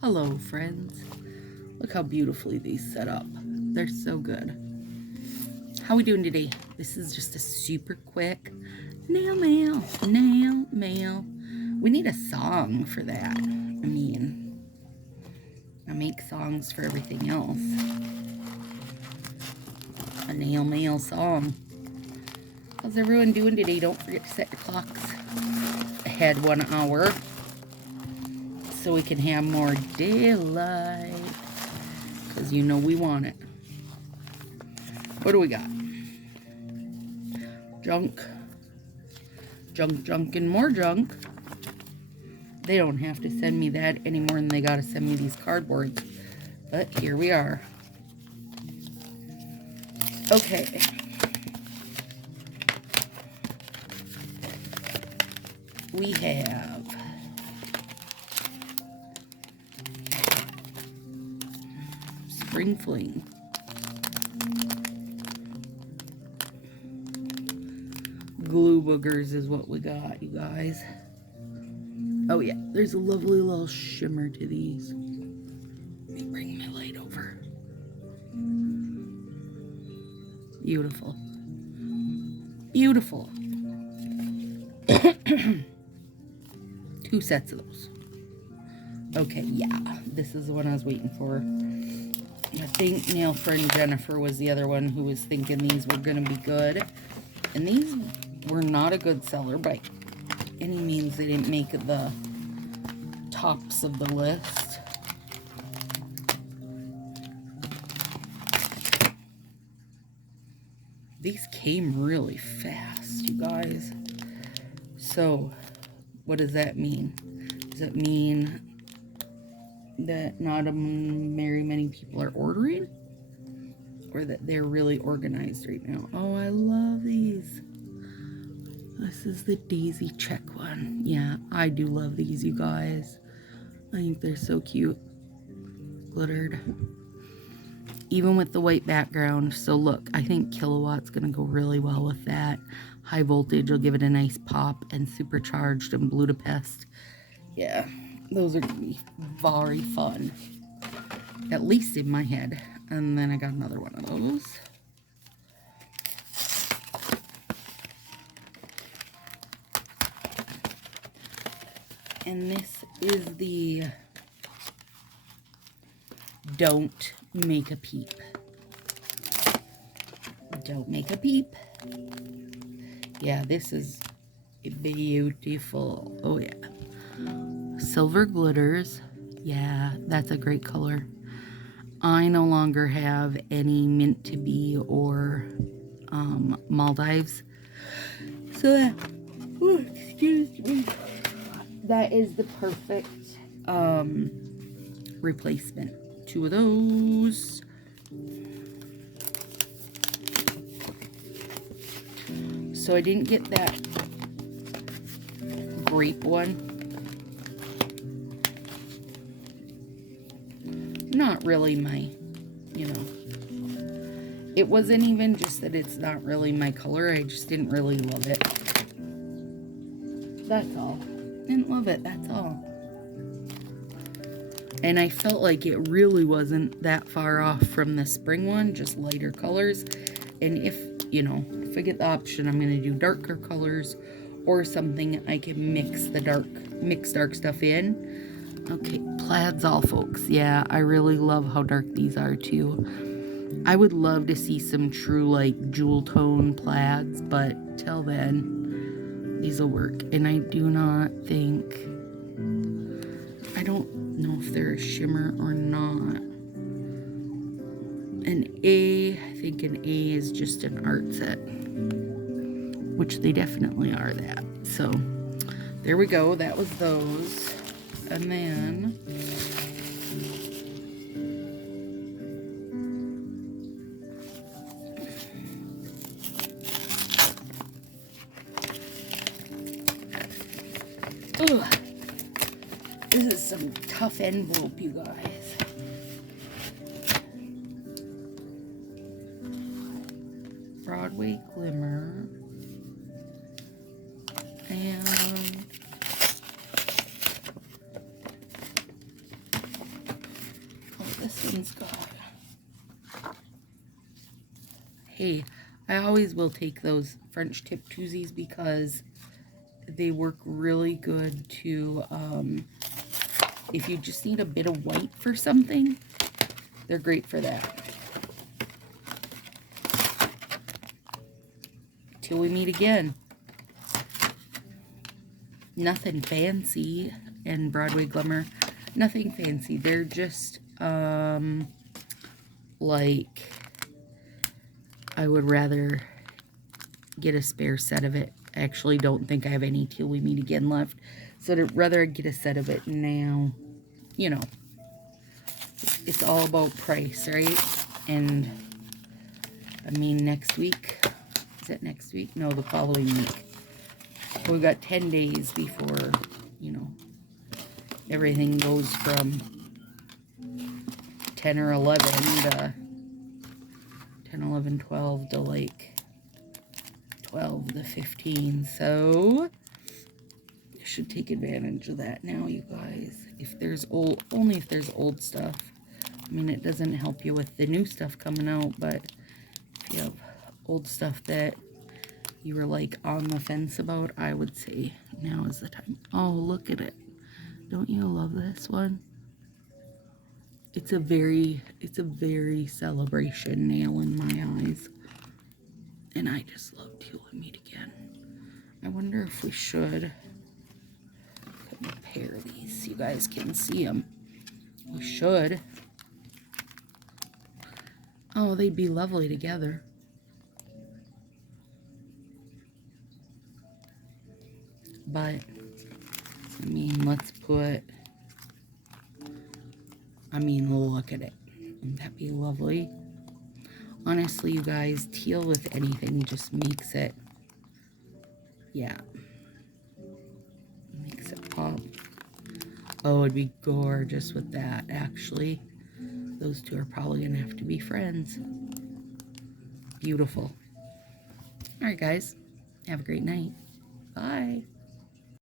Hello, friends. Look how beautifully these set up. They're so good. How we doing today? This is just a super quick nail mail. We need a song for that. I make songs for everything else. A nail mail song. How's everyone doing today? Don't forget to set your clocks ahead 1 hour so we can have more daylight, because you know we want it. What do we got? Junk, and more junk. They don't have to send me that any more than they gotta send me these cardboards, but here we are. Okay. We have Spring Fling. Glue boogers is what we got, you guys. Oh yeah, there's a lovely little shimmer to these. Let me bring my light over. Beautiful. Beautiful. 2 sets of those. Okay, yeah, this is the one I was waiting for. I think nail friend Jennifer was the other one who was thinking these were gonna be good. And these were not a good seller by any means. They didn't make the tops of the list. These came really fast, you guys. So, what does that mean? Does that mean that not very many people are ordering? Or that they're really organized right now? Oh, I love these. This is the daisy check one. Yeah, I do love these, you guys. I think they're so cute. Glittered. Even with the white background. So look, I think Kilowatt's going to go really well with that. High voltage will give it a nice pop, and supercharged and Budapest. Yeah, those are going to be very fun. At least in my head. And then I got another one of those. And this is the Don't Make a Peep. Don't make a peep. Yeah, this is beautiful. Oh yeah. Silver glitters. Yeah, that's a great color. I no longer have any mint to be or Maldives. So excuse me. That is the perfect replacement. 2 of those. So I didn't get that grape one. Not really my, it wasn't even just that it's not really my color. I just didn't really love it. That's all. Didn't love it, that's all. And I felt like it really wasn't that far off from the spring one, just lighter colors. And if I get the option, I'm going to do darker colors or something I can mix dark stuff in. Okay, plaids all, folks. Yeah, I really love how dark these are too. I would love to see some true like jewel tone plaids, but till then, these will work. And I do not think, I don't know if they're a shimmer or not. I think an A is just an art set, which they definitely are that. So there we go. That was those. And then this is some tough envelope, you guys. Broadway Glimmer. And This one's got... Hey, I always will take those French tip twosies because they work really good to, if you just need a bit of white for something, they're great for that. Till we meet again. Nothing fancy in Broadway Glimmer. Nothing fancy. They're just, like, I would rather get a spare set of it. I actually don't think I have any Till We Meet Again left. So I'd rather get a set of it now. You know, it's all about price, right? And, I mean, next week. Is it next week? No, the following week. We've got 10 days before, you know, everything goes from 10 or 11 to 10, 11, 12 to like 12 to 15. So you should take advantage of that now, you guys. If there's old, only if there's old stuff. I mean, it doesn't help you with the new stuff coming out, but if you have old stuff that you were like on the fence about, I would say now is the time. Oh, look at it. Don't you love this one? It's a very celebration nail in my eyes. And I just love Till We Meet Again. I wonder if we should compare these so you guys can see them. We should. Oh, they'd be lovely together. But, I mean, let's put... I mean, look at it. Wouldn't that be lovely? Honestly, you guys, teal with anything just makes it... Yeah. Makes it pop. Oh, it'd be gorgeous with that, actually. Those two are probably going to have to be friends. Beautiful. All right, guys. Have a great night. Bye.